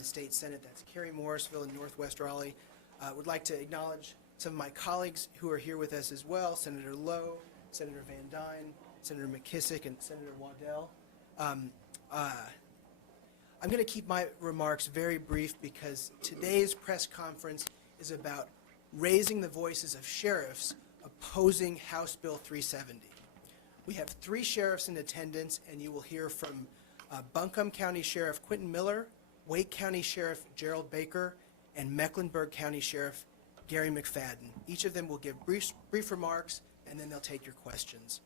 the state Senate. That's Carrie Morrisville in Northwest Raleigh. Would like to acknowledge some of my colleagues who are here with us as well, Senator Lowe, Senator Van Dyne, Senator McKissick, and Senator Waddell. I'm going to keep my remarks very brief because today's press conference is about raising the voices of sheriffs opposing House Bill 370. We have 3 sheriffs in attendance, and you will hear from Buncombe County Sheriff Quentin Miller, Wake County Sheriff Gerald Baker, and Mecklenburg County Sheriff Gary McFadden. Each of them will give brief remarks, and then they'll take your questions.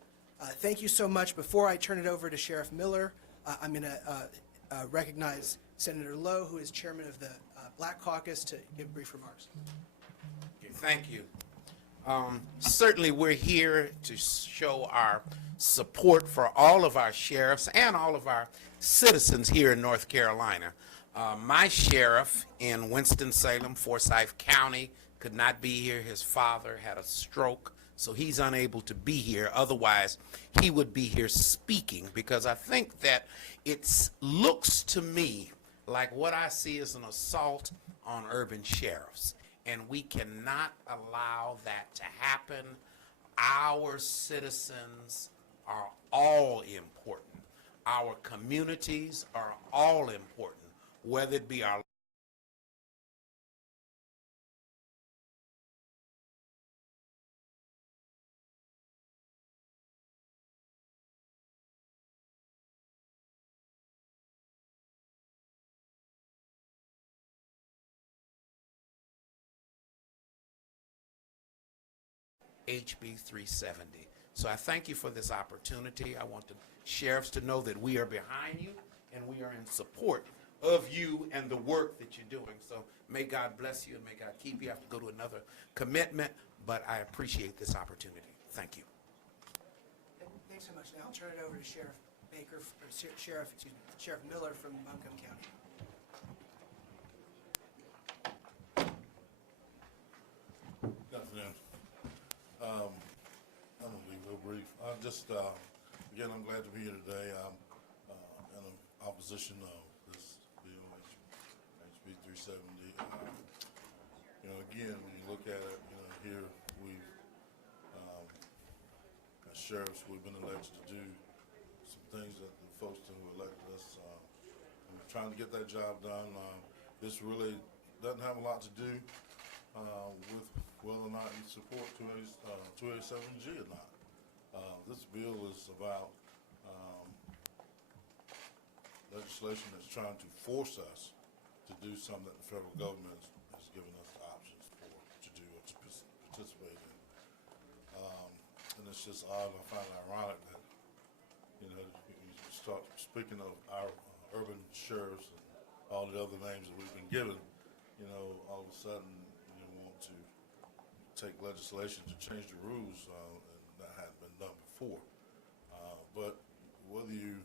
Thank you so much. Before I turn it over to Sheriff Miller, I'm going to recognize Senator Lowe, who is chairman of the Black Caucus, to give brief remarks. Thank you. Certainly we're here to show our support for all of our sheriffs and all of our citizens here in North Carolina. My sheriff in Winston-Salem, Forsyth County, could not be here. His father had a stroke, so he's unable to be here. Otherwise, he would be here speaking, because I think that it looks to me like what I see is an assault on urban sheriffs, and we cannot allow that to happen. Our citizens are all important. Our communities are all important, whether it be our Hb-1070. So I thank you for this opportunity. I want the sheriffs to know that we are behind you and we are in support of you and the work that you're doing. So may God bless you and may God keep you. I have to go to another commitment, but I appreciate this opportunity. Thank you. Thanks so much. Now I'll turn it over to Sheriff Baker, or Sheriff Miller from Buncombe County. Good afternoon. I'm going to be real brief. Again, I'm glad to be here today. I'm in opposition of this bill, HB 370. Again, when you look at it, here we've, as sheriffs, we've been elected to do some things that the folks who elected us, we're trying to get that job done. This really doesn't have a lot to do with whether or not you support 287G or not. This bill is about legislation that's trying to force us to do something that the federal government has given us the options to do or to participate in. And it's just odd, I find it ironic that, you start speaking of our urban sheriffs and all the other names that we've been given, all of a sudden want to take legislation to change the rules, and that hadn't been done before. But whether you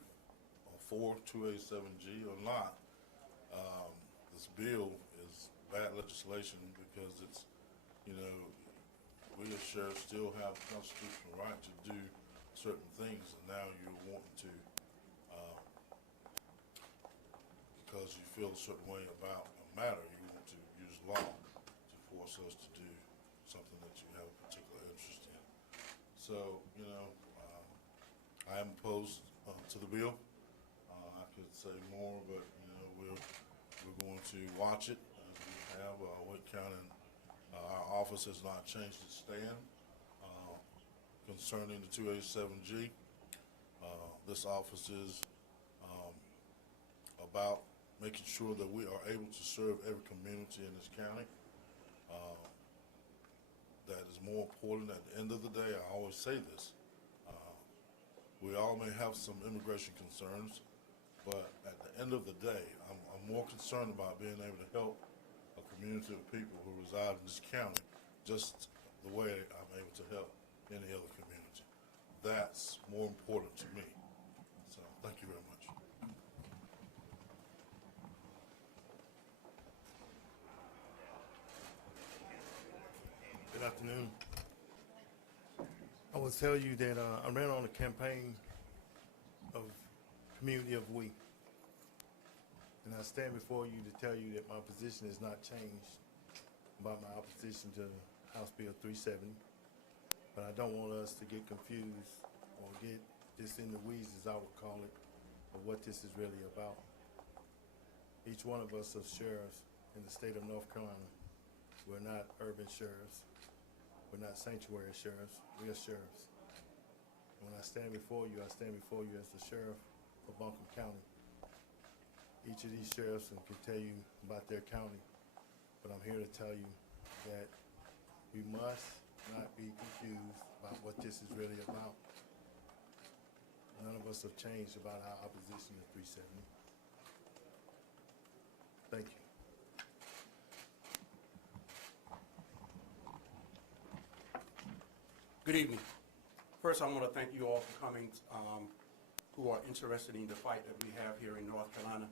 are for 287G or not, this bill is bad legislation because it's, we as sheriffs still have the constitutional right to do certain things, and now you're wanting to, because you feel a certain way about a matter, you want to use law to force us to do something that you have a particular interest in. So, I am opposed to the bill. I could say more, but we're going to watch it as we have. Wake County, our office has not changed its stand concerning the 287G. This office is about making sure that we are able to serve every community in this county. That is more important. At the end of the day, I always say this, we all may have some immigration concerns, but at the end of the day, I'm more concerned about being able to help a community of people who reside in this county just the way I'm able to help any other community. That's more important to me. So thank you very much. Good afternoon. I will tell you that I ran on a campaign of community of we. And I stand before you to tell you that my position has not changed about my opposition to House Bill 370. But I don't want us to get confused or get this in the weeds, as I would call it, of what this is really about. Each one of us are sheriffs in the state of North Carolina. We're not urban sheriffs. We're not sanctuary sheriffs. We are sheriffs. When I stand before you as the sheriff of Buncombe County. Each of these sheriffs can tell you about their county, but I'm here to tell you that we must not be confused about what this is really about. None of us have changed about our opposition to 370. Thank you. Good evening. First, I want to thank you all for coming, who are interested in the fight that we have here in North Carolina.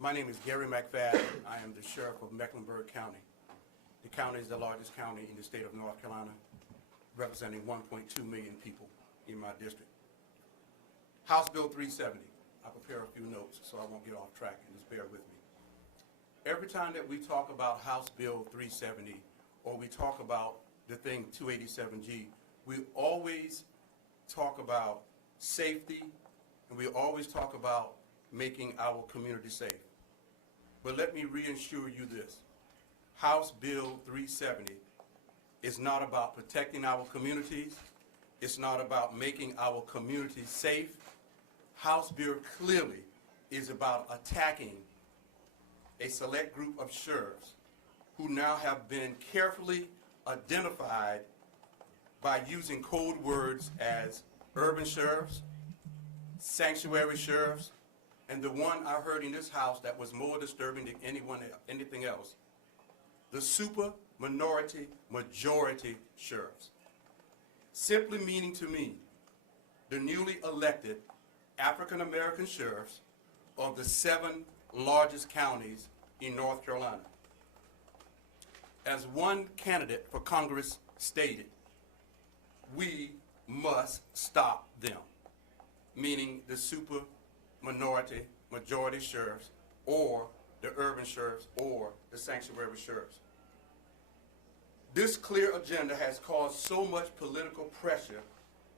My name is Gary McFadden. I am the sheriff of Mecklenburg County. The county is the largest county in the state of North Carolina, representing 1.2 million people in my district. House Bill 370. I prepare a few notes so I won't get off track, and just bear with me. Every time that we talk about House Bill 370 or we talk about the thing 287G, we always talk about safety, and we always talk about making our community safe. But let me reassure you this. House Bill 370 is not about protecting our communities. It's not about making our communities safe. House Bill clearly is about attacking a select group of sheriffs who now have been carefully identified by using code words as urban sheriffs, sanctuary sheriffs, and the one I heard in this house that was more disturbing than anything else, the super minority majority sheriffs. Simply meaning to me, the newly elected African American sheriffs of the 7 largest counties in North Carolina. As one candidate for Congress stated, we must stop them, meaning the super minority majority sheriffs or the urban sheriffs or the sanctuary sheriffs. This clear agenda has caused so much political pressure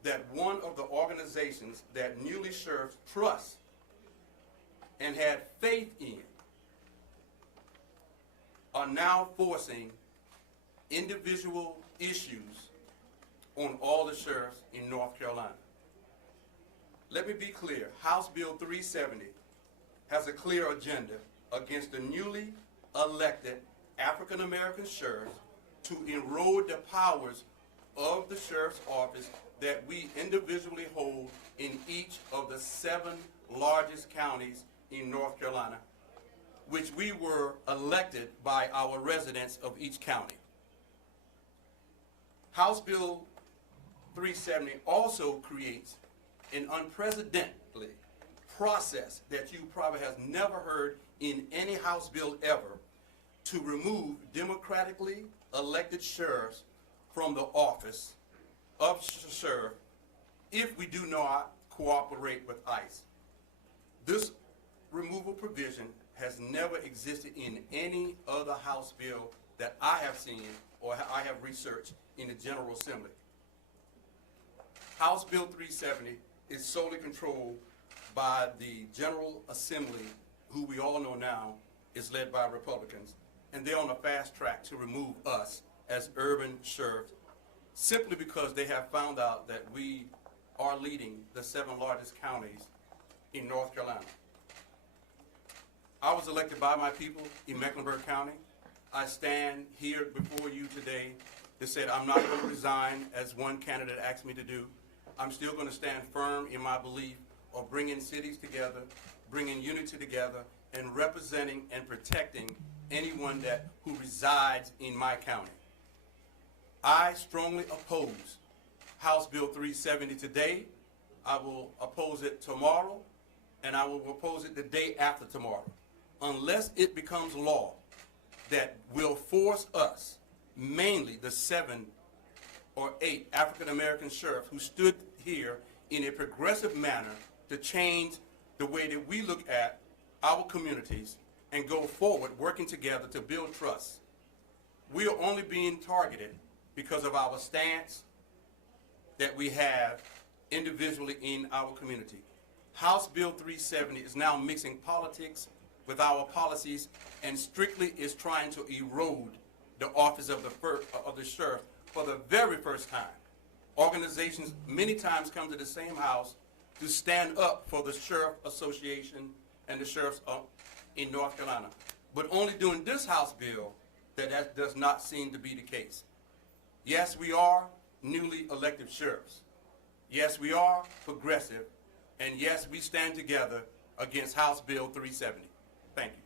that one of the organizations that newly sheriffs trust and had faith in are now forcing individual issues on all the sheriffs in North Carolina. Let me be clear, House Bill 370 has a clear agenda against the newly elected African American sheriffs to erode the powers of the sheriff's office that we individually hold in each of the 7 largest counties in North Carolina, which we were elected by our residents of each county. House Bill 370 also creates an unprecedented process that you probably have never heard in any House bill ever to remove democratically elected sheriffs from the office of sheriff if we do not cooperate with ICE. This removal provision has never existed in any other House bill that I have seen or I have researched in the General Assembly. House Bill 370 is solely controlled by the General Assembly, who we all know now is led by Republicans, and they're on a fast track to remove us as urban sheriffs simply because they have found out that we are leading the 7 largest counties in North Carolina. I was elected by my people in Mecklenburg County. I stand here before you today to say that I'm not going to resign as one candidate asked me to do. I'm still going to stand firm in my belief of bringing cities together, bringing unity together, and representing and protecting anyone who resides in my county. I strongly oppose House Bill 370 today. I will oppose it tomorrow, and I will oppose it the day after tomorrow, unless it becomes law that will force us, mainly the 7 or 8 African American sheriffs who stood here in a progressive manner to change the way that we look at our communities and go forward working together to build trust. We are only being targeted because of our stance that we have individually in our community. House Bill 370 is now mixing politics with our policies and strictly is trying to erode the office of the sheriff for the very first time. Organizations many times come to the same house to stand up for the Sheriff Association and the sheriffs in North Carolina. But only during this House bill that does not seem to be the case. Yes, we are newly elected sheriffs. Yes, we are progressive. And yes, we stand together against House Bill 370. Thank you.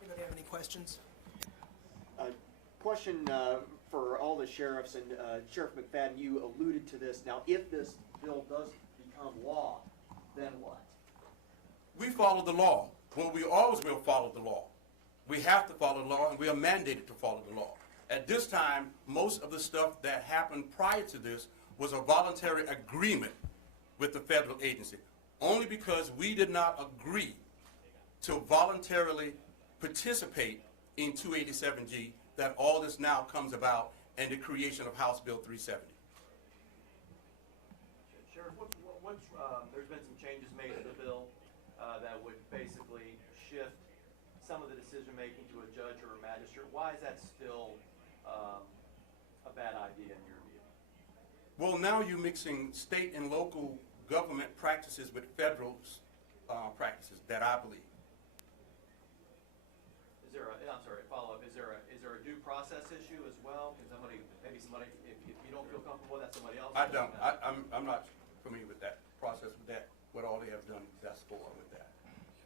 Anybody have any questions? Question for all the sheriffs, and Sheriff McFadden, you alluded to this. Now, if this bill does become law, then what? We follow the law. Well, we always will follow the law. We have to follow the law, and we are mandated to follow the law. At this time, most of the stuff that happened prior to this was a voluntary agreement with the federal agency, only because we did not agree to voluntarily participate in 287G that all this now comes about and the creation of House Bill 370. Sheriff, there's been some changes made to the bill that would basically shift some of the decision-making to a judge or a magistrate. Why is that still a bad idea in your view? Well, now you're mixing state and local government practices with federal practices that I believe. I'm sorry, follow-up, is there a due process issue as well? Can maybe somebody, if you don't feel comfortable with that, somebody else? I don't. I'm not familiar with that process, with that, what all they have done thus far with that.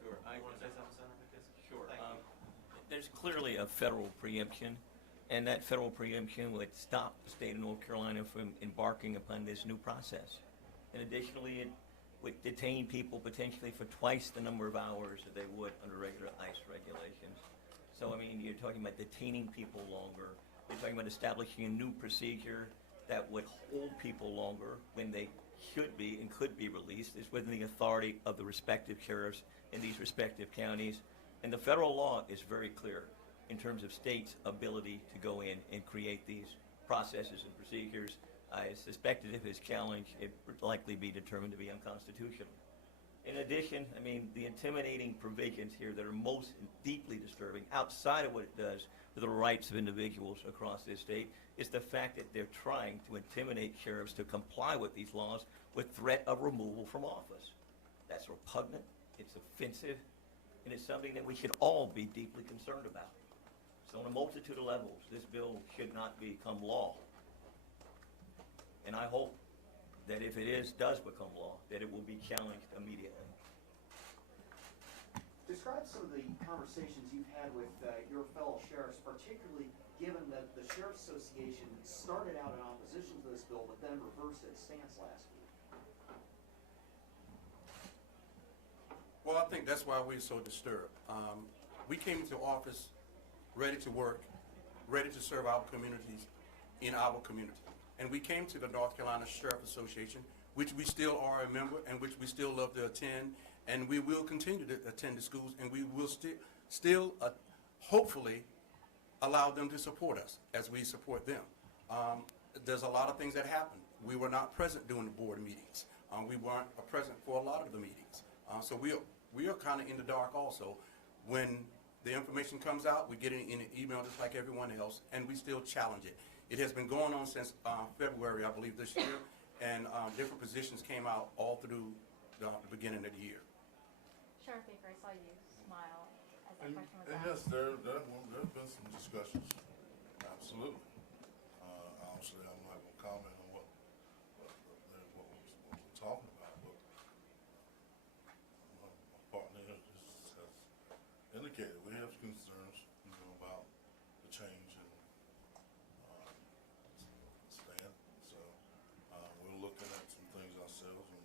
Sure. You want to say something, Senator McKissick? Sure. Thank you. There's clearly a federal preemption, and that federal preemption would stop the state of North Carolina from embarking upon this new process. And additionally, it would detain people potentially for twice the number of hours that they would under regular ICE regulations. So, I mean, you're talking about detaining people longer. You're talking about establishing a new procedure that would hold people longer when they should be and could be released. It's within the authority of the respective sheriffs in these respective counties. And the federal law is very clear in terms of states' ability to go in and create these processes and procedures. I suspect that if it's challenged, it would likely be determined to be unconstitutional. In addition, I mean, the intimidating provisions here that are most deeply disturbing, outside of what it does to the rights of individuals across this state, is the fact that they're trying to intimidate sheriffs to comply with these laws with threat of removal from office. That's repugnant, it's offensive, and it's something that we should all be deeply concerned about. So on a multitude of levels, this bill should not become law. And I hope that if it does become law, that it will be challenged immediately. Describe some of the conversations you've had with your fellow sheriffs, particularly given that the Sheriff's Association started out in opposition to this bill, but then reversed its stance last week. Well, I think that's why we're so disturbed. We came into office ready to work, ready to serve our communities in our community. And we came to the North Carolina Sheriff Association, which we still are a member and which we still love to attend. And we will continue to attend the schools, and we will still hopefully allow them to support us as we support them. There's a lot of things that happened. We were not present during the board meetings. We weren't present for a lot of the meetings. So we are kind of in the dark also. When the information comes out, we get it in an email just like everyone else, and we still challenge it. It has been going on since February, I believe, this year, and different positions came out all through the beginning of the year. Sheriff Baker, I saw you smile as that question was And asked. yes, there have been some discussions, absolutely. Honestly, I'm not going to comment on what we're talking about, but my partner has indicated we have concerns, about the change in stand. So we're looking at some things ourselves and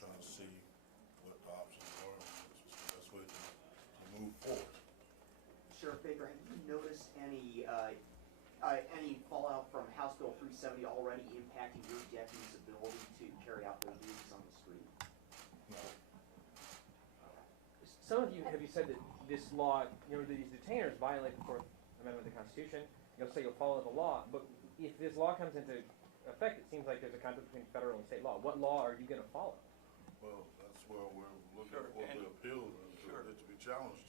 trying to see what the options are and what's the best way to move forward. Sheriff Baker, have you noticed any Hb-1070 already impacting your deputies' ability to carry out their duties on the street? Some of you have said that this law, these detainers violate the Fourth Amendment of the Constitution. You'll say you'll follow the law, but if this law comes into effect, it seems like there's a conflict between federal and state law. What law are you going to follow? Well, that's where we're looking Sure, for and- the appeal and Sure. for it to be challenged.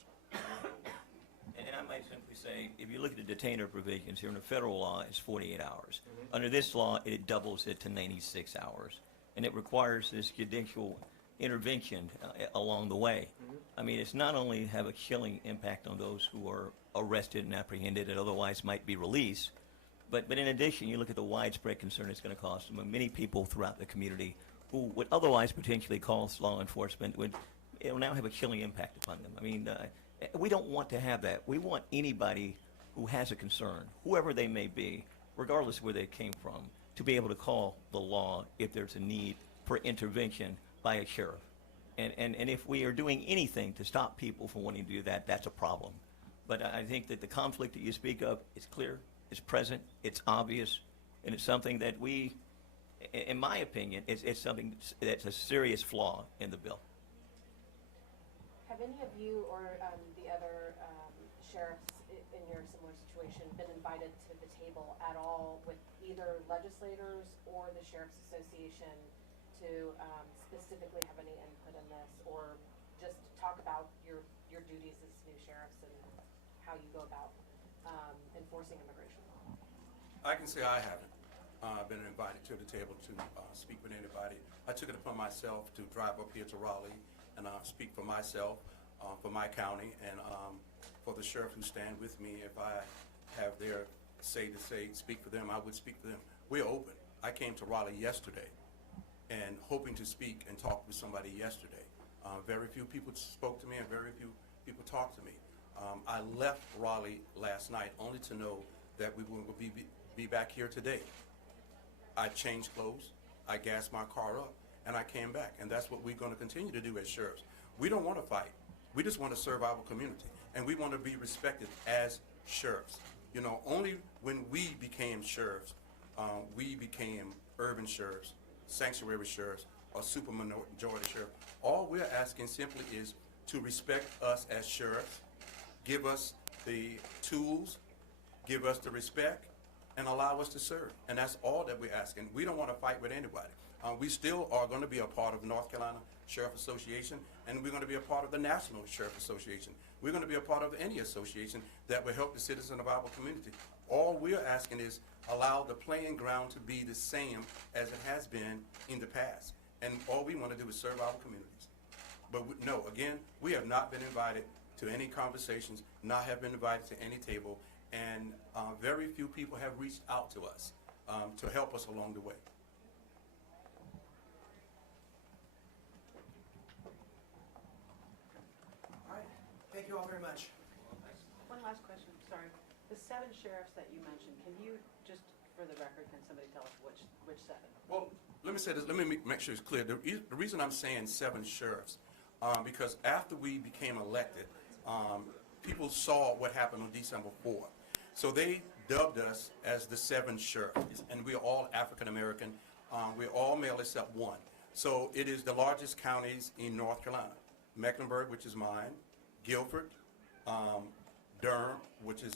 And I might simply say, if you look at the detainer provisions here in the federal law, it's 48 hours. Under this law, it doubles it to 96 hours. And it requires this judicial intervention along the way. I mean, it's not only have a killing impact on those who are arrested and apprehended and otherwise might be released, but in addition, you look at the widespread concern it's going to cause many people throughout the community who would otherwise potentially call law enforcement, it will now have a killing impact upon them. I mean, we don't want to have that. We want anybody who has a concern, whoever they may be, regardless of where they came from, to be able to call the law if there's a need for intervention by a sheriff. And if we are doing anything to stop people from wanting to do that, that's a problem. But I think that the conflict that you speak of is clear, it's present, it's obvious, and it's something that we, in my opinion, it's something that's a serious flaw in the bill. Have any of you or the other sheriffs in your similar situation been invited to the table at all with either legislators or the Sheriff's Association to specifically have any input in this, or just talk about your duties as new sheriffs and how you go about enforcing immigration law? I can say I haven't been invited to the table to speak with anybody. I took it upon myself to drive up here to Raleigh and speak for myself, for my county, and for the sheriff who stand with me. If I have their speak for them, I would speak for them. We're open. I came to Raleigh yesterday and hoping to speak and talk with somebody yesterday. Very few people spoke to me and very few people talked to me. I left Raleigh last night only to know that we will be back here today. I changed clothes, I gassed my car up, and I came back. And that's what we're going to continue to do as sheriffs. We don't want to fight. We just want to serve our community. And we want to be respected as sheriffs. You know, only when we became sheriffs, we became urban sheriffs, sanctuary sheriffs, or supermajority sheriff. All we're asking simply is to respect us as sheriffs, give us the tools, give us the respect, and allow us to serve. And that's all that we're asking. We don't want to fight with anybody. We still are going to be a part of North Carolina Sheriff Association, and we're going to be a part of the National Sheriff Association. We're going to be a part of any association that will help the citizens of our community. All we're asking is allow the playing ground to be the same as it has been in the past. And all we want to do is serve our communities. But no, again, we have not been invited to any conversations, not have been invited to any table, and very few people have reached out to us to help us along the way. All right, thank you all very much. One last question, sorry. The 7 sheriffs that you mentioned, can you just, for the record, can somebody tell us which 7? Well, let me say this, let me make sure it's clear. The reason I'm saying 7 sheriffs, because after we became elected, people saw what happened on December 4th. So they dubbed us as the 7 sheriffs, and we're all African American. We're all male except one. So it is the largest counties in North Carolina. Mecklenburg, which is mine, Guilford, Durham, which is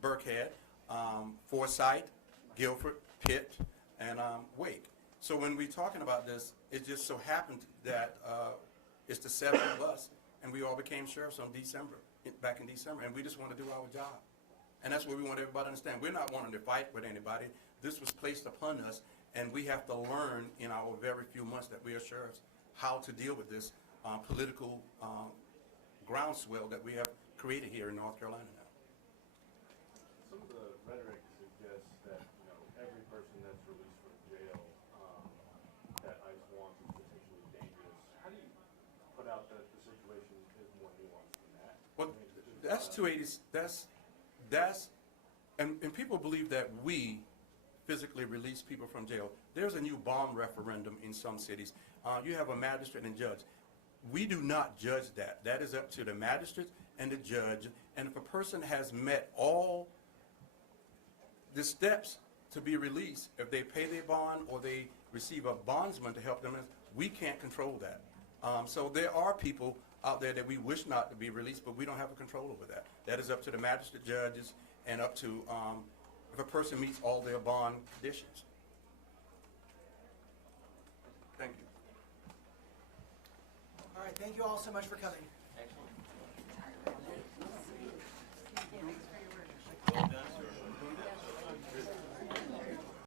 Burkhead, Forsyth, Guilford, Pitt, and Wake. So when we're talking about this, it just so happened that it's the 7 of us, and we all became sheriffs back in December, and we just want to do our job. And that's what we want everybody to understand. We're not wanting to fight with anybody. This was placed upon us, and we have to learn in our very few months that we are sheriffs how to deal with this political groundswell that we have created here in North Carolina now. Some of the rhetoric suggests that, every person that's released from jail that ICE wants is potentially dangerous. How do you put out that the situation is more nuanced than that? Well, that's 280. And people believe that we physically release people from jail. There's a new bomb referendum in some cities. You have a magistrate and judge. We do not judge that. That is up to the magistrate and the judge. And if a person has met all the steps to be released, if they pay their bond or they receive a bondsman to help them, we can't control that. So there are people out there that we wish not to be released, but we don't have a control over that. That is up to the magistrate judges and up to if a person meets all their bond conditions. Thank you. All right, thank you all so much for coming. Well done.